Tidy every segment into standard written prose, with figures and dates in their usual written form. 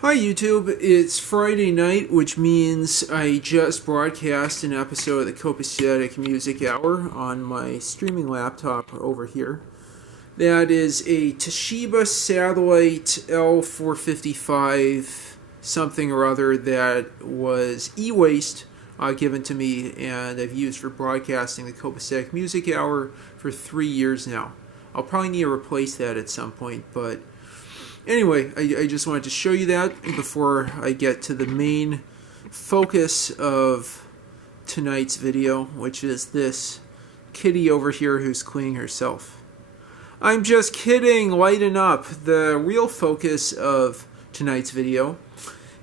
Hi YouTube, it's Friday night, which means I just broadcast an episode of the Copacetic Music Hour on my streaming laptop over here. That is a Toshiba Satellite L455 something or other that was e-waste given to me, and I've used for broadcasting the Copacetic Music Hour for 3 years now. I'll probably need to replace that at some point, but anyway, I just wanted to show you that before I get to the main focus of tonight's video, which is this kitty over here who's cleaning herself. I'm just kidding, lighten up. The real focus of tonight's video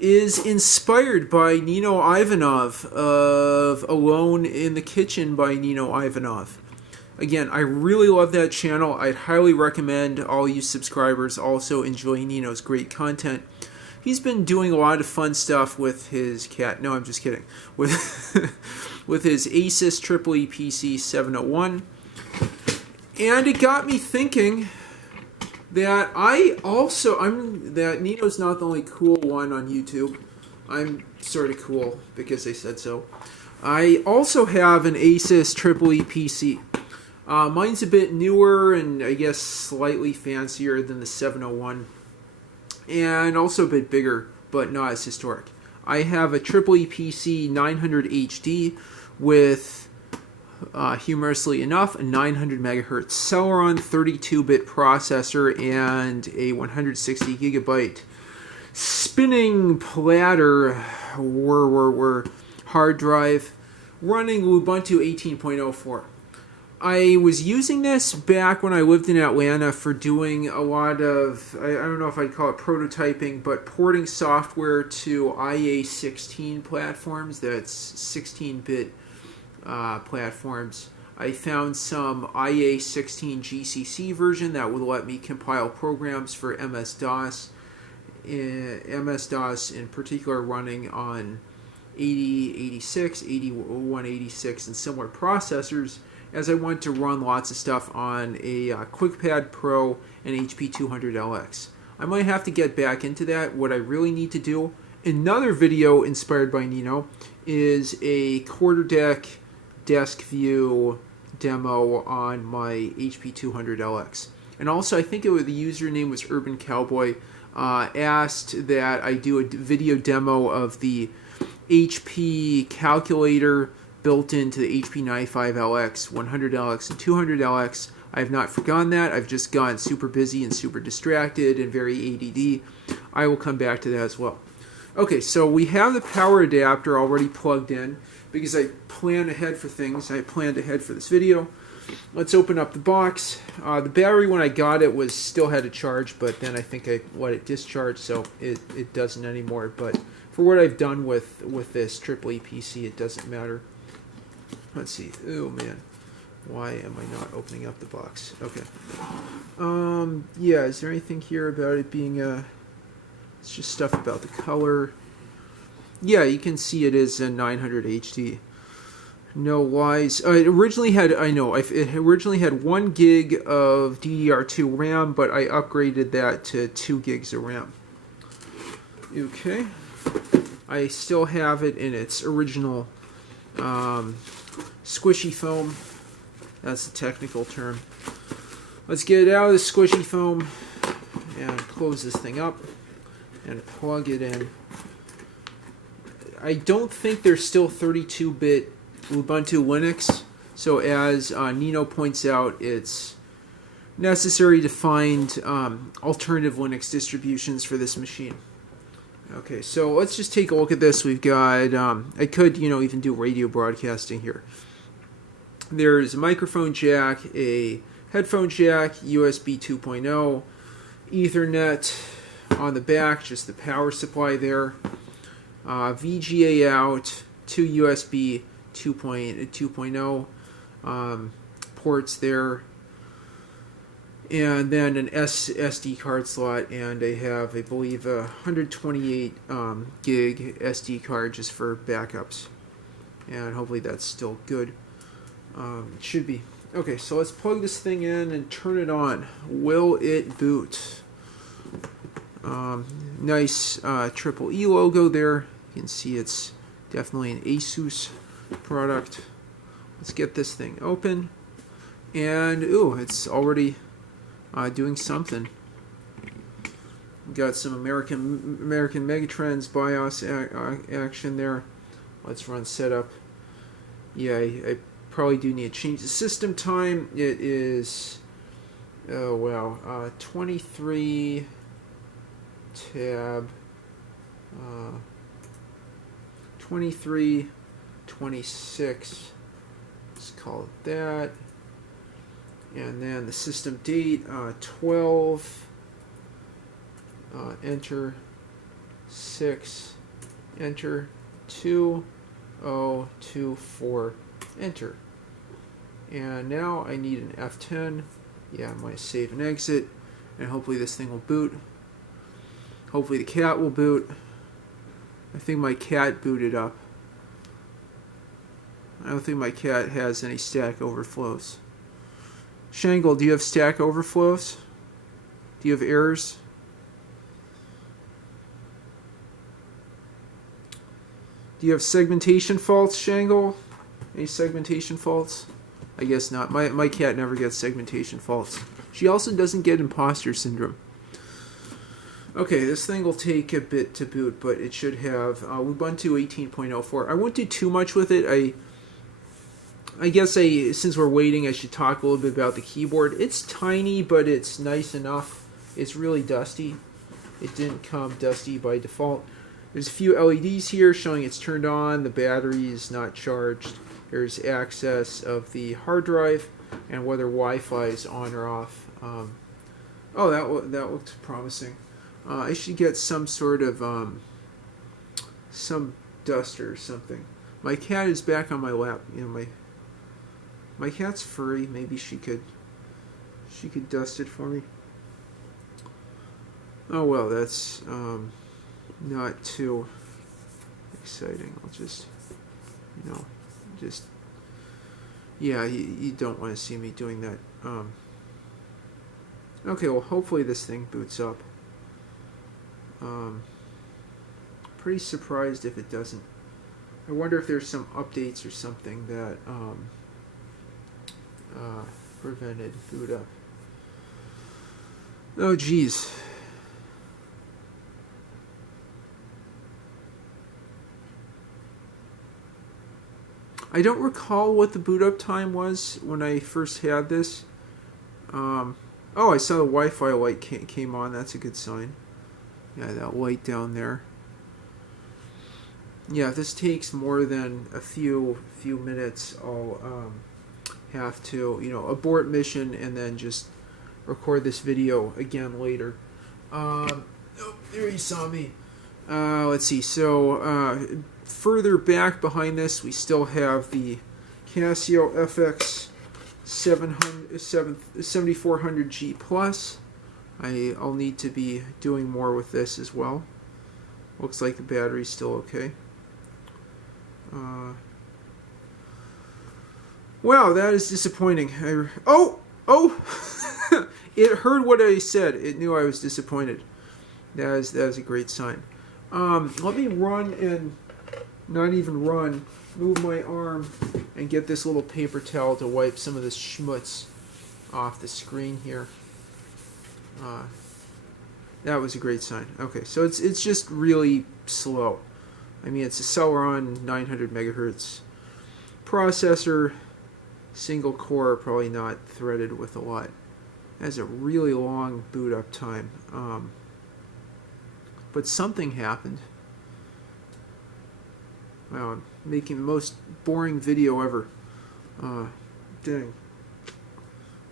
is inspired by Nino Ivanov of Alone in the Kitchen by Nino Ivanov. Again, I really love that channel. I'd highly recommend all you subscribers also enjoy Nino's great content. He's been doing a lot of fun stuff with his cat. No, I'm just kidding. With with his Asus Eee PC 701. And it got me thinking that that Nino's not the only cool one on YouTube. I'm sort of cool because they said so. I also have an Asus Eee PC. Mine's a bit newer and I guess slightly fancier than the 701, and also a bit bigger, but not as historic. I have a Eee PC 900 HD with, humorously enough, a 900 MHz Celeron 32-bit processor and a 160 gigabyte spinning platter hard drive running Lubuntu 18.04. I was using this back when I lived in Atlanta for doing a lot of, I don't know if I'd call it prototyping, but porting software to IA16 platforms, that's 16-bit platforms. I found some IA16 GCC version that would let me compile programs for MS-DOS, MS-DOS in particular running on 8086, 8186, and similar processors, as I want to run lots of stuff on a QuickPad Pro and HP 200LX. I might have to get back into that. What I really need to do, another video inspired by Nino, is a quarter-deck desk view demo on my HP 200LX. And also, I think the username was Urban Cowboy, asked that I do a video demo of the HP calculator built into the HP 95LX, 100LX, and 200LX. I have not forgotten that. I've just gotten super busy and super distracted and very ADD. I will come back to that as well. Okay, so we have the power adapter already plugged in because I plan ahead for things. I planned ahead for this video. Let's open up the box. The battery, when I got it, still had a charge, but then I think I let it discharge, so it doesn't anymore. But for what I've done with this Eee PC, it doesn't matter. Let's see. Oh man, why am I not opening up the box? Okay. Yeah. Is there anything here about it being It's just stuff about the color. Yeah, you can see it is a 900 HD. No lies. It originally had. It originally had 1 gig of DDR2 RAM, but I upgraded that to 2 gigs of RAM. Okay. I still have it in its original squishy foam. That's the technical term. Let's get it out of the squishy foam and close this thing up and plug it in. I don't think there's still 32-bit Lubuntu Linux, so as Nino points out, it's necessary to find alternative Linux distributions for this machine. Okay, so let's just take a look at this. We've got, I could, even do radio broadcasting here. There's a microphone jack, a headphone jack, USB 2.0, Ethernet on the back, just the power supply there, VGA out, 2 USB 2.0 ports there, and then an SD card slot, and I have, I believe, a 128 gig SD card just for backups, and hopefully that's still good. It should be. Okay, so let's plug this thing in and turn it on. Will it boot? Nice triple E logo there. You can see it's definitely an Asus product. Let's get this thing open. And, ooh, it's already doing something. We got some American Megatrends BIOS action there. Let's run setup. Yeah, I probably do need to change the system time. It is, oh wow, 23 tab 23 26. Let's call it that. And then the system date 12. Enter 6. Enter 2024. Enter. And now I need an F10. Yeah, I'm going to save and exit. And hopefully this thing will boot. Hopefully the cat will boot. I think my cat booted up. I don't think my cat has any stack overflows. Shangle, do you have stack overflows? Do you have errors? Do you have segmentation faults, Shangle? Any segmentation faults? I guess not. My cat never gets segmentation faults. She also doesn't get imposter syndrome. Okay, this thing will take a bit to boot, but it should have Lubuntu 18.04. I won't do too much with it. I guess since we're waiting, I should talk a little bit about the keyboard. It's tiny, but it's nice enough. It's really dusty. It didn't come dusty by default. There's a few LEDs here showing it's turned on. The battery is not charged. There's access of the hard drive and whether Wi-Fi is on or off. Oh, that looked promising. I should get some sort of some duster or something. My cat is back on my lap. You know, my cat's furry. Maybe she could dust it for me. Oh well, that's not too exciting. I'll just, yeah, you don't want to see me doing that. Okay, well, hopefully this thing boots up. Pretty surprised if it doesn't. I wonder if there's some updates or something that prevented boot up. Oh, geez. I don't recall what the boot up time was when I first had this. Oh, I saw the Wi-Fi light came on. That's a good sign. Yeah, that light down there. Yeah, if this takes more than a few minutes, I'll have to, abort mission and then just record this video again later. Oh, there you saw me. Let's see. So, further back behind this, we still have the Casio FX 7400G Plus. I'll need to be doing more with this as well. Looks like the battery's still okay. Wow, that is disappointing. Oh! It heard what I said. It knew I was disappointed. That is a great sign. Let me run and not even run. Move my arm and get this little paper towel to wipe some of this schmutz off the screen here. That was a great sign. Okay, so it's just really slow. I mean, it's a Celeron 900 megahertz processor, single core, probably not threaded with a lot. It has a really long boot up time. But something happened. Wow, I'm making the most boring video ever. Dang.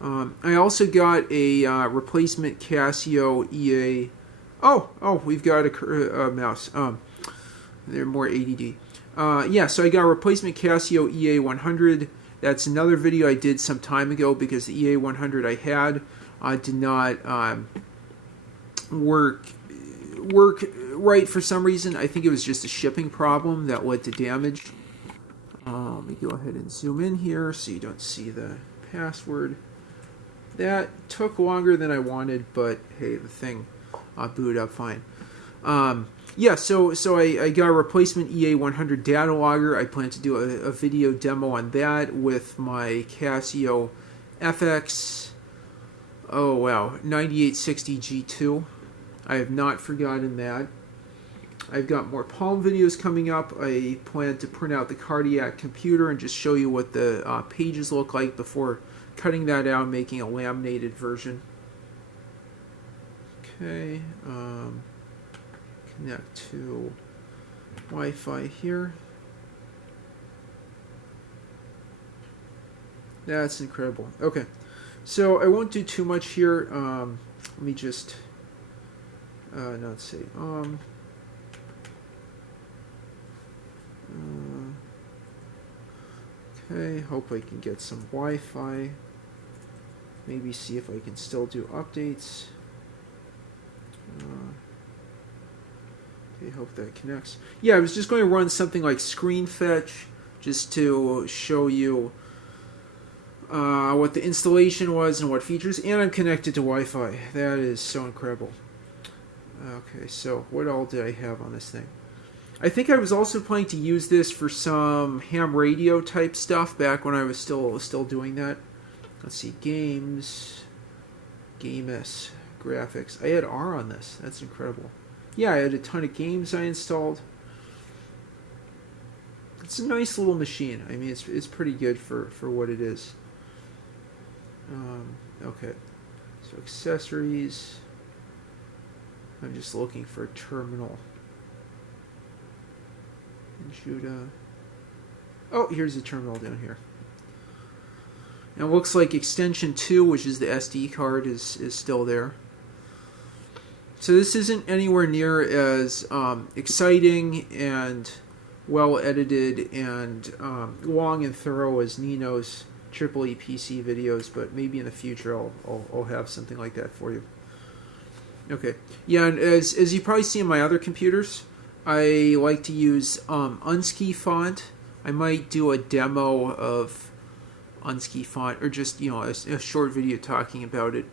I also got a replacement Casio Eee. Oh, we've got a mouse. They're more ADD. Yeah, so I got a replacement Casio Eee 100. That's another video I did some time ago because the Eee 100 I had did not work right for some reason. I think it was just a shipping problem that led to damage. Let me go ahead and zoom in here so you don't see the password. That took longer than I wanted, but hey, the thing boot up fine. Yeah, so I got a replacement EA100 data logger. I plan to do a video demo on that with my Casio FX, 9860 G2. I have not forgotten that. I've got more Palm videos coming up. I plan to print out the cardiac computer and just show you what the pages look like before cutting that out and making a laminated version. Okay, connect to Wi-Fi here. That's incredible. Okay, so I won't do too much here. Let me just not say okay, hope I can get some Wi-Fi. Maybe see if I can still do updates. Okay, hope that connects. Yeah, I was just going to run something like screen fetch just to show you what the installation was and what features, and I'm connected to Wi-Fi. That is so incredible. Okay, so what all did I have on this thing? I think I was also planning to use this for some ham radio type stuff back when I was still doing that. Let's see, games, graphics. I had R on this. That's incredible. Yeah, I had a ton of games I installed. It's a nice little machine. I mean, it's pretty good for what it is. Okay, so accessories. I'm just looking for a terminal. Judah. Oh, here's the terminal down here. And it looks like extension 2, which is the SD card, is still there. So this isn't anywhere near as exciting and well edited and long and thorough as Nino's Eee PC videos, but maybe in the future I'll have something like that for you. Okay, yeah, and as you probably see in my other computers, I like to use Unsky font. I might do a demo of Unsky font, or just a short video talking about it.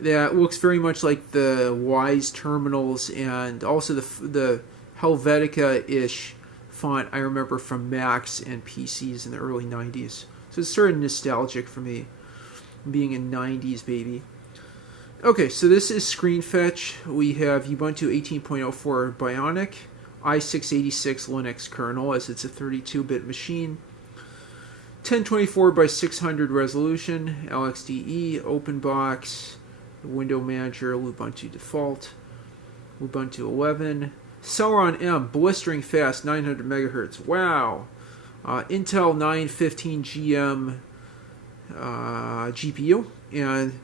That looks very much like the Wise terminals and also the Helvetica-ish font I remember from Macs and PCs in the early 90s. So it's sort of nostalgic for me, being a 90s baby. Okay, so this is screen fetch. We have Ubuntu 18.04 Bionic, i686 Linux kernel, as it's a 32-bit machine, 1024 by 600 resolution, LXDE, OpenBox, Window Manager, Lubuntu default, Ubuntu 11, Celeron M, blistering fast, 900 megahertz. Wow. Intel 915 GM GPU, and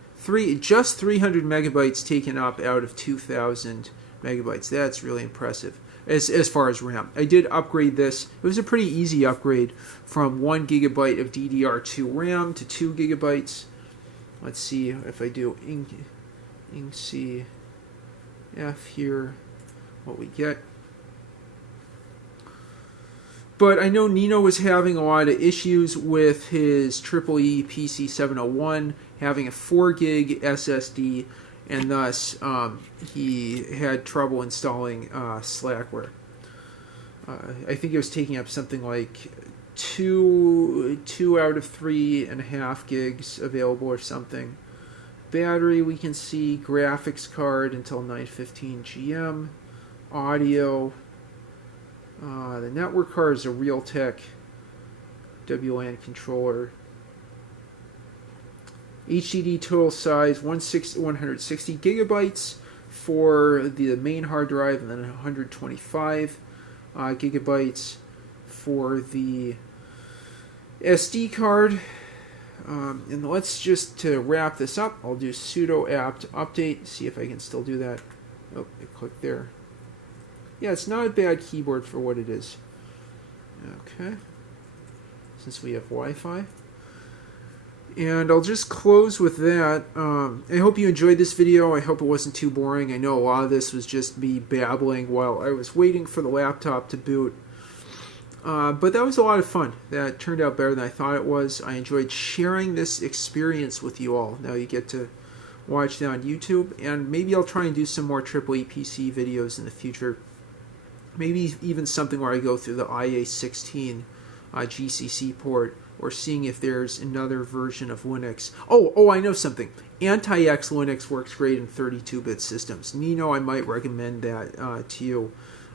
just 300 megabytes taken up out of 2,000 megabytes. That's really impressive as far as RAM. I did upgrade this. It was a pretty easy upgrade from 1 gigabyte of DDR2 RAM to 2 gigabytes. Let's see if I do INC F here, what we get. But I know Nino was having a lot of issues with his Eee PC 701 having a 4 gig SSD, and thus he had trouble installing Slackware. I think it was taking up something like two out of 3.5 gigs available or something. Battery, we can see graphics card Intel 915 GM, audio. The network card is a Realtek WLAN controller. HDD total size 160 gigabytes for the main hard drive, and then 125 gigabytes for the SD card. And let's just, to wrap this up, I'll do sudo apt update, see if I can still do that. Oh, I clicked there. Yeah, it's not a bad keyboard for what it is. Okay. Since we have Wi-Fi. And I'll just close with that. I hope you enjoyed this video. I hope it wasn't too boring. I know a lot of this was just me babbling while I was waiting for the laptop to boot. But that was a lot of fun. That turned out better than I thought it was. I enjoyed sharing this experience with you all. Now you get to watch that on YouTube, and maybe I'll try and do some more Eee PC videos in the future. Maybe even something where I go through the IA16 GCC port, or seeing if there's another version of Linux. Oh, I know something. Anti-X Linux works great in 32-bit systems. Nino, I might recommend that to you.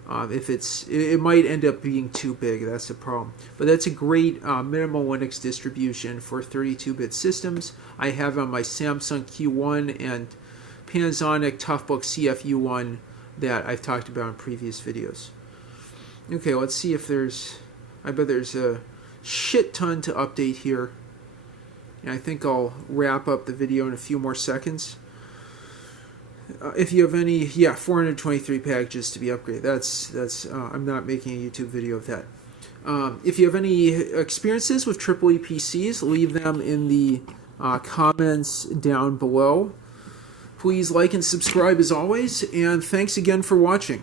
If it might end up being too big, that's the problem. But that's a great minimal Linux distribution for 32-bit systems. I have on my Samsung Q1 and Panasonic Toughbook CFU1 that I've talked about in previous videos. Okay, let's see if there's... I bet there's a shit ton to update here. And I think I'll wrap up the video in a few more seconds. If you have any, 423 packages to be upgraded. That's I'm not making a YouTube video of that. If you have any experiences with Eee PCs, leave them in the comments down below. Please like and subscribe as always, and thanks again for watching.